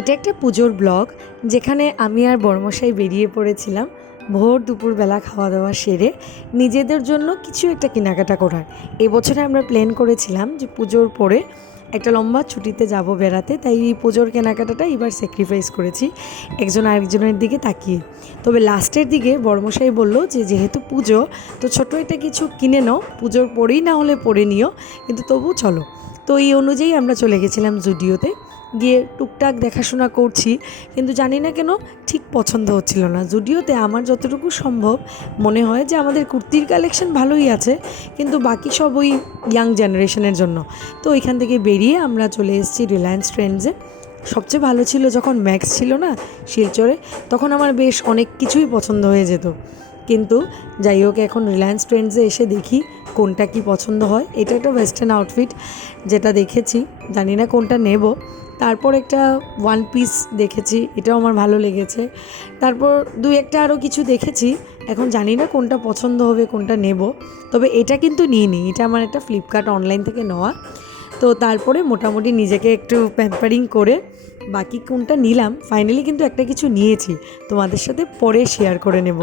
এটা একটা পুজোর ব্লগ যেখানে আমি আর বড়মশাই বেরিয়ে পড়েছিলাম ভোর দুপুরবেলা খাওয়া দাওয়া সেরে নিজেদের জন্য কিছু একটা কেনাকাটা করার। এবছরে আমরা প্ল্যান করেছিলাম যে পুজোর পরে একটা লম্বা ছুটিতে যাব বেড়াতে, তাই এই পুজোর কেনাকাটাটা এবার স্যাক্রিফাইস করেছি একজন আরেকজনের দিকে তাকিয়ে। তবে লাস্টের দিকে বড়মশাই বলল যে যেহেতু পুজো, তো ছোটো একটা কিছু কিনে নাও, পুজোর পরেই না হলে পরে নিও, কিন্তু তবু চলো। তো এই অনুযায়ী আমরা চলে গেছিলাম জুডিওতে। গিয়ে টুকটাক দেখাশোনা করছি, কিন্তু জানি না কেন ঠিক পছন্দ হচ্ছিল না। জুডিওতে আমার যতটুকু সম্ভব মনে হয় যে আমাদের কুর্তির কালেকশন ভালোই আছে, কিন্তু বাকি সব ওই ইয়াং জেনারেশনের জন্য। তো ওইখান থেকে বেরিয়ে আমরা চলে এসেছি রিলায়েন্স ট্রেন্ডসে। সবচেয়ে ভালো ছিল যখন ম্যাক্স ছিল না শিলচরে, তখন আমার বেশ অনেক কিছুই পছন্দ হয়ে যেত। কিন্তু যাই হোক, এখন রিলায়েন্স ট্রেন্ডসে এসে দেখি কোনটা কি পছন্দ হয়। এটা একটা ওয়েস্টার্ন আউটফিট যেটা দেখেছি, জানি না কোনটা নেব। তারপর একটা ওয়ান পিস দেখেছি, এটাও আমার ভালো লেগেছে। তারপর দুই একটা আরও কিছু দেখেছি, এখন জানি না কোনটা পছন্দ হবে, কোনটা নেব। তবে এটা কিন্তু নিই, এটা আমার একটা ফ্লিপকার্ট অনলাইন থেকে নেওয়া। তো তারপরে মোটামুটি নিজেকে একটু প্যাম্পারিং করে বাকি কোনটা নিলাম, ফাইনালি কিন্তু একটা কিছু নিয়েছি, তোমাদের সাথে পরে শেয়ার করে নেব।